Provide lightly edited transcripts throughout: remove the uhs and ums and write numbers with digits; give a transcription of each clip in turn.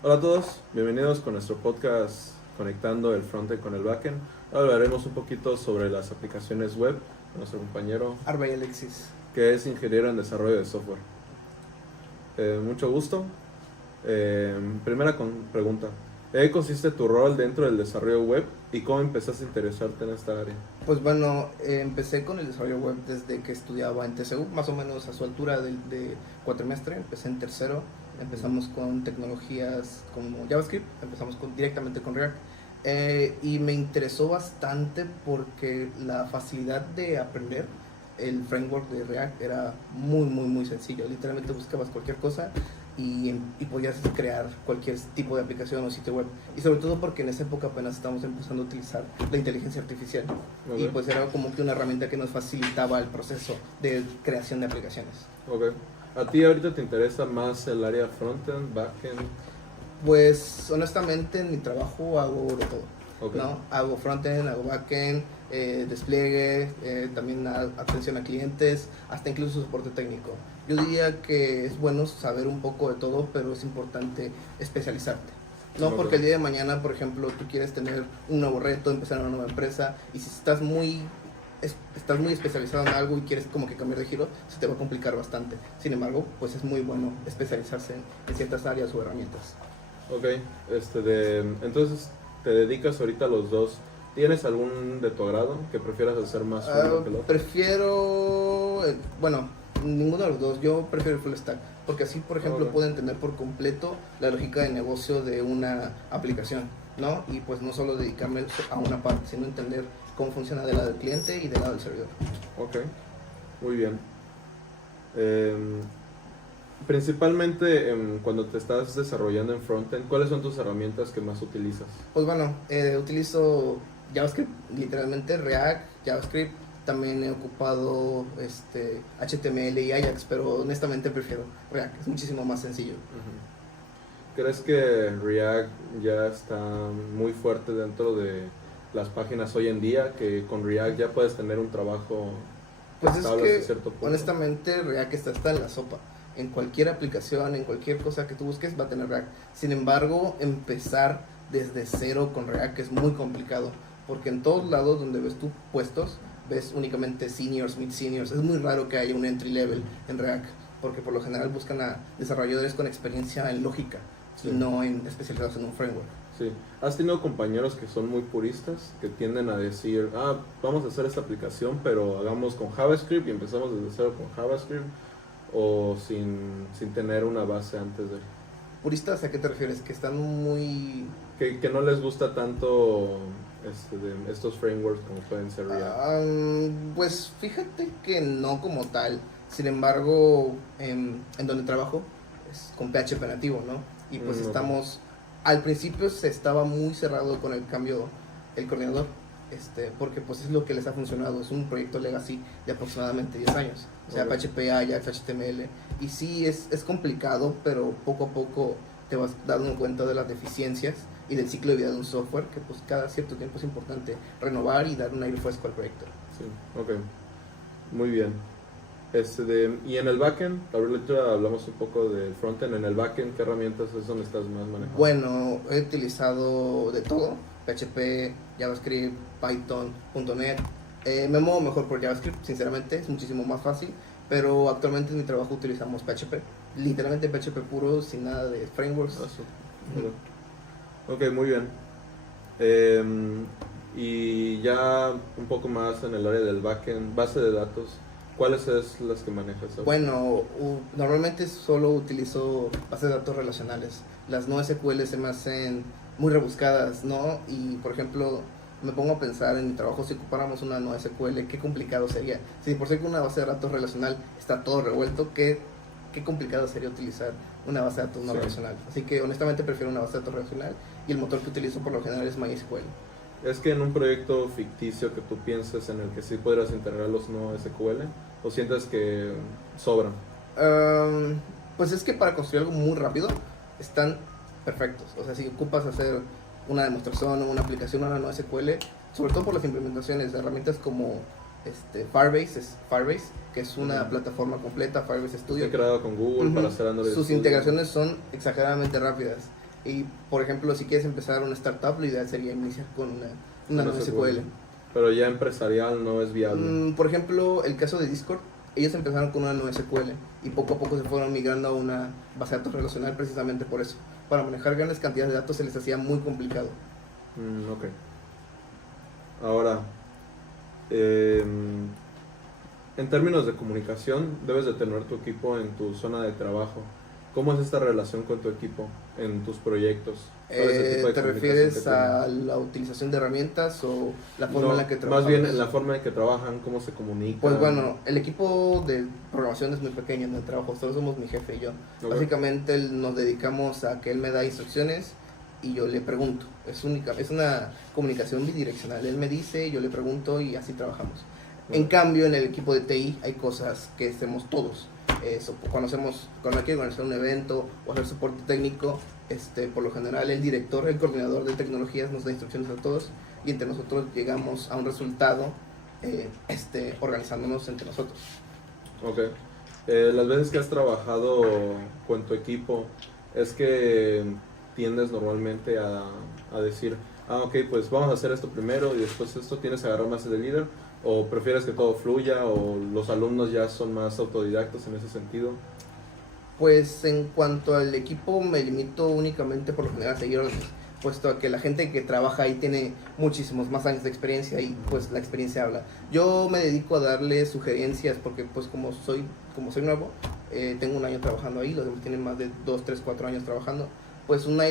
Hola a todos, bienvenidos con nuestro podcast Conectando el Frontend con el Backend. Ahora hablaremos un poquito sobre las aplicaciones web con nuestro compañero Arbey Alexis. que es ingeniero en desarrollo de software. Mucho gusto. Primera pregunta. ¿En qué consiste tu rol dentro del desarrollo web y cómo empezaste a interesarte en esta área? Pues bueno, empecé con el desarrollo web desde que estudiaba en TCU, más o menos a su altura de cuatrimestre, empecé en tercero, empezamos con tecnologías como JavaScript, directamente con React, y me interesó bastante porque la facilidad de aprender el framework de React era muy sencillo, literalmente buscabas cualquier cosa y podías crear cualquier tipo de aplicación o sitio web, y sobre todo porque en esa época apenas estamos empezando a utilizar la inteligencia artificial. Okay. Y pues era como que una herramienta que nos facilitaba el proceso de creación de aplicaciones. Ok. ¿A ti ahorita te interesa más el área frontend, backend? Pues honestamente en mi trabajo hago de todo. Okay. ¿No? Hago frontend, hago backend, despliegue, también atención a clientes, hasta incluso soporte técnico. Yo diría que es bueno saber un poco de todo, pero es importante especializarte. No, Okay. porque el día de mañana, por ejemplo, tú quieres tener un nuevo reto, empezar una nueva empresa, y si estás muy especializado en algo y quieres como que cambiar de giro, se te va a complicar bastante. Sin embargo, pues es muy bueno especializarse en ciertas áreas o herramientas. Ok, entonces te dedicas ahorita a los dos. ¿Tienes algún de tu agrado que prefieras hacer más uno que el otro? Prefiero, bueno, ninguno de los dos. Yo prefiero el full stack, porque así, por ejemplo, Ok. puedo entender por completo la lógica de negocio de una aplicación, ¿no? Y pues no solo dedicarme a una parte, sino entender cómo funciona del lado del cliente y del lado del servidor. Ok, muy bien. Principalmente cuando te estás desarrollando en frontend, ¿cuáles son tus herramientas que más utilizas? Pues bueno, utilizo JavaScript, literalmente React, JavaScript. También he ocupado HTML y Ajax, pero honestamente prefiero React, es muchísimo más sencillo. Uh-huh. ¿Crees que React ya está muy fuerte dentro de las páginas hoy en día? Que con React ya puedes tener un trabajo Pues es estable que hasta cierto punto. honestamente React está en la sopa. En cualquier aplicación, en cualquier cosa que tú busques va a tener React. Sin embargo, empezar desde cero con React es muy complicado, porque en todos lados donde ves tú puestos, ves únicamente seniors, mid seniors. Es muy raro que haya un entry level en React, porque por lo general buscan a desarrolladores con experiencia en lógica, Sí. y no en especializados en un framework. Sí. ¿Has tenido compañeros que son muy puristas, que tienden a decir, vamos a hacer esta aplicación, pero hagamos con JavaScript y empezamos desde cero con JavaScript, o sin tener una base antes de...? ¿Puristas a qué te refieres? Que están muy... Que no les gusta tanto de estos frameworks como pueden ser React. Pues fíjate que no como tal. Sin embargo, en donde trabajo es con PHP nativo, ¿no? Y pues Ok. estamos... Al principio se estaba muy cerrado con el cambio, el coordinador, porque pues es lo que les ha funcionado. Es un proyecto legacy de aproximadamente 10 años. O sea, Ok. PHP, Ajax, HTML. Y sí, es complicado, pero poco a poco te vas dando cuenta de las deficiencias y del ciclo de vida de un software, que pues cada cierto tiempo es importante renovar y dar un aire fresco al proyecto. Sí, ok. Muy bien. Y en el backend, ahorita hablamos un poco del frontend. En el backend, ¿qué herramientas es donde estás más manejando? Bueno, he utilizado de todo: PHP, JavaScript, Python, .NET. Me muevo mejor por JavaScript, sinceramente, es muchísimo más fácil, pero actualmente en mi trabajo utilizamos PHP, literalmente PHP puro, sin nada de frameworks. Sí. Ok, muy bien. Eh, y ya un poco más en el área del backend, base de datos, ¿cuáles es las que manejas ahora? Bueno, normalmente solo utilizo bases de datos relacionales. Las no SQL se me hacen muy rebuscadas, ¿no? Y por ejemplo, me pongo a pensar en mi trabajo, si ocupáramos una no SQL, qué complicado sería. Si por ser que una base de datos relacional está todo revuelto, qué complicado sería utilizar una base de datos no Sí. relacional. Así que honestamente prefiero una base de datos relacional, y el motor que utilizo por lo general es MySQL. ¿Es que en un proyecto ficticio que tú pienses en el que sí podrás integrar los no SQL, o sientes que sobran? Pues es que para construir algo muy rápido están perfectos. O sea, si ocupas hacer una demostración o una aplicación, una no SQL, sobre todo por las implementaciones de herramientas como Firebase, que es una Ujú. plataforma completa, Firebase Studio. He creado con Google para hacer Android Sus Studio. integraciones son exageradamente rápidas. Y, por ejemplo, si quieres empezar una startup, lo ideal sería iniciar con una NoSQL. Pero ya empresarial no es viable. Por ejemplo, el caso de Discord, ellos empezaron con una NoSQL y poco a poco se fueron migrando a una base de datos relacional precisamente por eso. Para manejar grandes cantidades de datos se les hacía muy complicado. Ok. Ahora, en términos de comunicación, debes de tener tu equipo en tu zona de trabajo. ¿Cómo es esta relación con tu equipo en tus proyectos? ¿Cuál es el tipo de ¿Te comunicación refieres que a tienen? la utilización de herramientas o la forma No, en la que trabajamos? más bien en la forma en que trabajan, cómo se comunican. Pues bueno, el equipo de programación es muy pequeño en el trabajo, solo somos mi jefe y yo. Ok. Básicamente nos dedicamos a que él me da instrucciones y yo le pregunto. Es una comunicación bidireccional. Él me dice, yo le pregunto y así trabajamos. En cambio, en el equipo de TI hay cosas que hacemos todos. Cuando hay que organizar un evento o hacer soporte técnico, por lo general el director, el coordinador de tecnologías nos da instrucciones a todos y entre nosotros llegamos a un resultado organizándonos entre nosotros. Ok. Las veces que has trabajado con tu equipo, es que tiendes normalmente a decir, ok, pues vamos a hacer esto primero y después esto, ¿tienes que agarrar más de líder? ¿O prefieres que todo fluya o los alumnos ya son más autodidactos en ese sentido? Pues en cuanto al equipo me limito únicamente por lo general a seguir órdenes, puesto a que la gente que trabaja ahí tiene muchísimos más años de experiencia y pues la experiencia habla. Yo me dedico a darle sugerencias porque pues como soy nuevo, tengo un año trabajando ahí, los demás tienen más de 2, 3, 4 años trabajando, pues una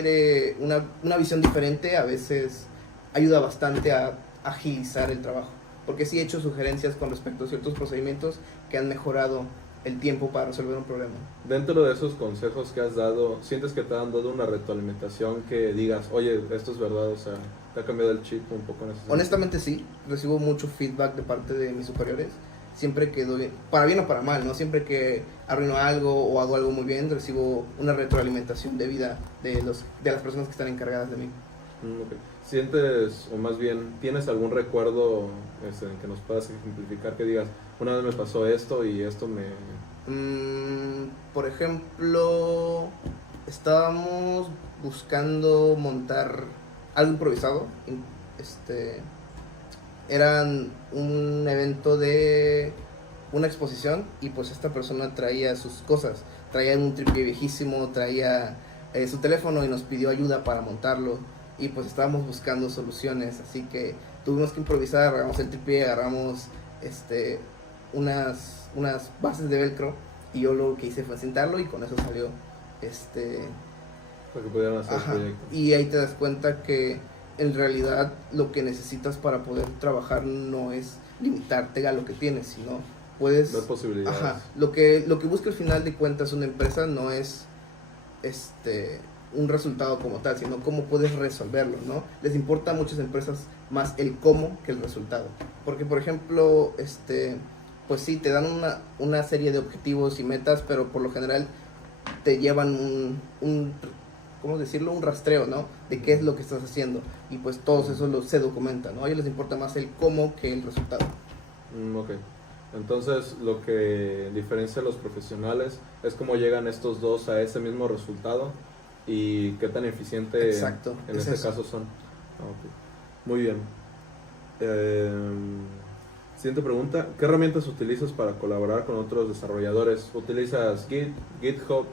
visión diferente a veces ayuda bastante a agilizar el trabajo, porque sí he hecho sugerencias con respecto a ciertos procedimientos que han mejorado el tiempo para resolver un problema. Dentro de esos consejos que has dado, ¿sientes que te han dado una retroalimentación que digas, oye, esto es verdad, o sea, te ha cambiado el chip un poco en ese sentido? Honestamente sí, recibo mucho feedback de parte de mis superiores, siempre que doy, para bien o para mal, ¿no? Siempre que arruino algo o hago algo muy bien, recibo una retroalimentación de vida de las personas que están encargadas de mí. Ok. ¿Sientes, o más bien, tienes algún recuerdo que nos puedas ejemplificar que digas, una vez me pasó esto y esto me... Por ejemplo, estábamos buscando montar algo improvisado. Era un evento de una exposición y pues esta persona traía sus cosas. Traía un tripié viejísimo, traía su teléfono y nos pidió ayuda para montarlo. Y pues estábamos buscando soluciones, así que tuvimos que improvisar, agarramos el tripié, agarramos unas bases de velcro y yo lo que hice fue sentarlo y con eso salió para que pudieran hacer el proyecto. Y ahí te das cuenta que en realidad lo que necesitas para poder trabajar no es limitarte a lo que tienes, sino puedes Dar posibilidades. lo que busca al final de cuentas una empresa no es un resultado como tal, sino cómo puedes resolverlo, ¿no? Les importa a muchas empresas más el cómo que el resultado. Porque, por ejemplo, pues sí, te dan una serie de objetivos y metas, pero por lo general te llevan ¿cómo decirlo? Un rastreo, ¿no? De qué es lo que estás haciendo. Y pues todo eso se documenta, ¿no? A ellos les importa más el cómo que el resultado. Ok. Entonces, lo que diferencia a los profesionales es cómo llegan estos dos a ese mismo resultado y qué tan eficiente Exacto, en es este eso. caso son. Okay. Muy bien. Siguiente pregunta. ¿Qué herramientas utilizas para colaborar con otros desarrolladores? ¿Utilizas Git, GitHub?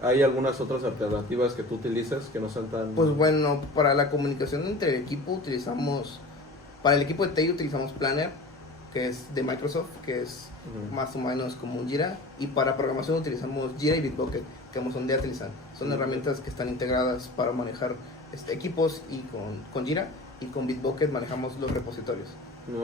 ¿Hay algunas otras alternativas que tú utilizas que no sean tan...? Pues bueno, para la comunicación entre el equipo para el equipo de TI utilizamos Planner, que es de Microsoft, que es más o menos como un Jira, y para programación utilizamos Jira y Bitbucket, que son de Artisan. Son herramientas que están integradas para manejar equipos y con Jira, y con Bitbucket manejamos los repositorios.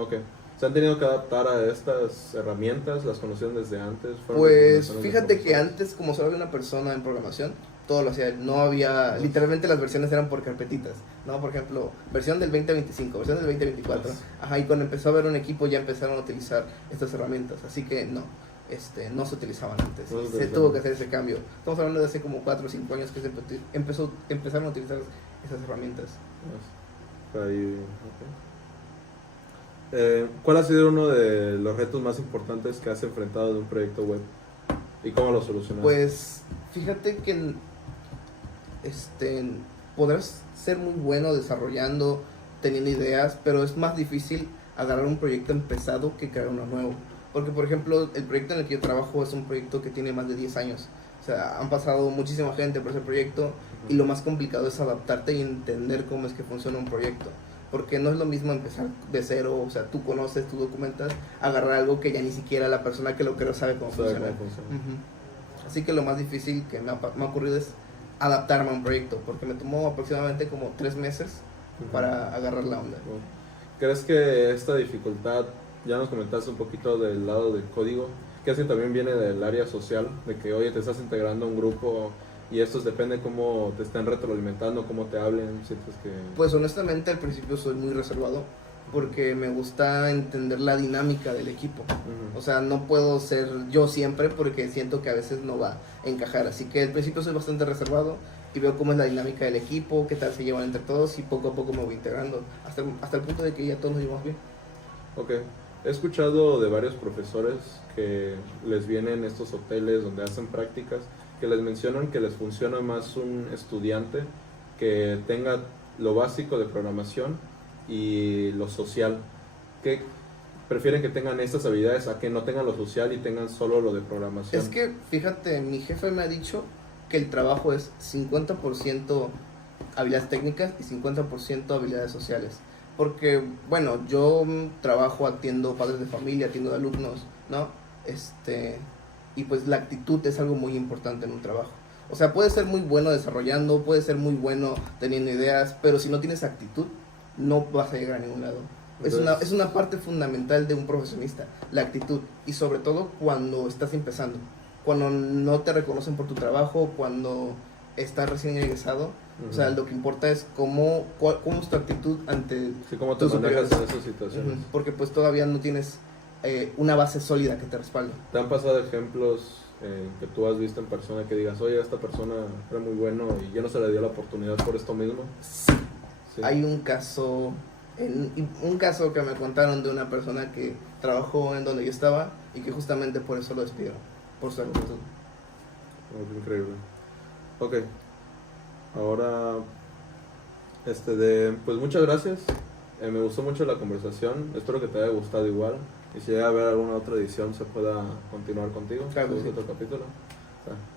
Ok. ¿Se han tenido que adaptar a estas herramientas? ¿Las conocían desde antes? Pues fíjate que antes, como solo había una persona en programación, todo lo hacía él. No había, literalmente las versiones eran por carpetitas, ¿no? Por ejemplo, versión del 2025, versión del 2024. Ajá, y cuando empezó a haber un equipo ya empezaron a utilizar estas herramientas. Así que no se utilizaban antes. Se tuvo que hacer ese cambio. Estamos hablando de hace como 4 o 5 años que empezaron a utilizar esas herramientas. Ahí, okay. ¿Cuál ha sido uno de los retos más importantes que has enfrentado de un proyecto web? ¿Y cómo lo solucionaste? Pues fíjate que podrás ser muy bueno desarrollando, teniendo ideas, pero es más difícil agarrar un proyecto empezado que crear uno nuevo. Porque, por ejemplo, el proyecto en el que yo trabajo es un proyecto que tiene más de 10 años. O sea, han pasado muchísima gente por ese proyecto y lo más complicado es adaptarte y entender cómo es que funciona un proyecto. Porque no es lo mismo empezar de cero, o sea, tú conoces, tú documentas, agarrar algo que ya ni siquiera la persona que lo creó sabe cómo funciona. Así que lo más difícil que me ha ocurrido es adaptarme a un proyecto, porque me tomó aproximadamente como 3 meses para agarrar la onda. ¿Crees que esta dificultad, ya nos comentaste un poquito del lado del código, que así también viene del área social, de que oye, te estás integrando a un grupo y esto depende cómo te estén retroalimentando, cómo te hablen, sientes que... Pues honestamente al principio soy muy reservado, porque me gusta entender la dinámica del equipo. O sea, no puedo ser yo siempre porque siento que a veces no va a encajar. Así que al principio soy bastante reservado y veo cómo es la dinámica del equipo, qué tal se llevan entre todos y poco a poco me voy integrando hasta el punto de que ya todos nos llevamos bien. Ok, he escuchado de varios profesores que les vienen estos hoteles donde hacen prácticas, que les mencionan que les funciona más un estudiante que tenga lo básico de programación y lo social, que prefieren que tengan estas habilidades a que no tengan lo social y tengan solo lo de programación. Es que, fíjate, mi jefe me ha dicho que el trabajo es 50% habilidades técnicas y 50% habilidades sociales. Porque, bueno, yo trabajo, atiendo padres de familia, atiendo alumnos, ¿no? Y pues la actitud es algo muy importante en un trabajo. O sea, puedes ser muy bueno desarrollando, puedes ser muy bueno teniendo ideas, pero si no tienes actitud, no vas a llegar a ningún lado. Es una parte fundamental de un profesionista, la actitud, y sobre todo cuando estás empezando, cuando no te reconocen por tu trabajo, cuando estás recién egresado. O sea, lo que importa es cómo es tu actitud ante cómo te manejas en esas situaciones. Porque pues todavía no tienes una base sólida que te respalde. ¿Te han pasado ejemplos que tú has visto en persona que digas, oye, esta persona era muy bueno y ya no se le dio la oportunidad por esto mismo? Sí. Hay un caso que me contaron de una persona que trabajó en donde yo estaba y que justamente por eso lo despidieron, por su actitud. Oh, increíble. Ok, ahora, pues muchas gracias. Me gustó mucho la conversación, espero que te haya gustado igual. Y si llega a haber alguna otra edición se pueda continuar contigo. Claro, sí. Otro capítulo.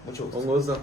Mucho gusto. Un gusto.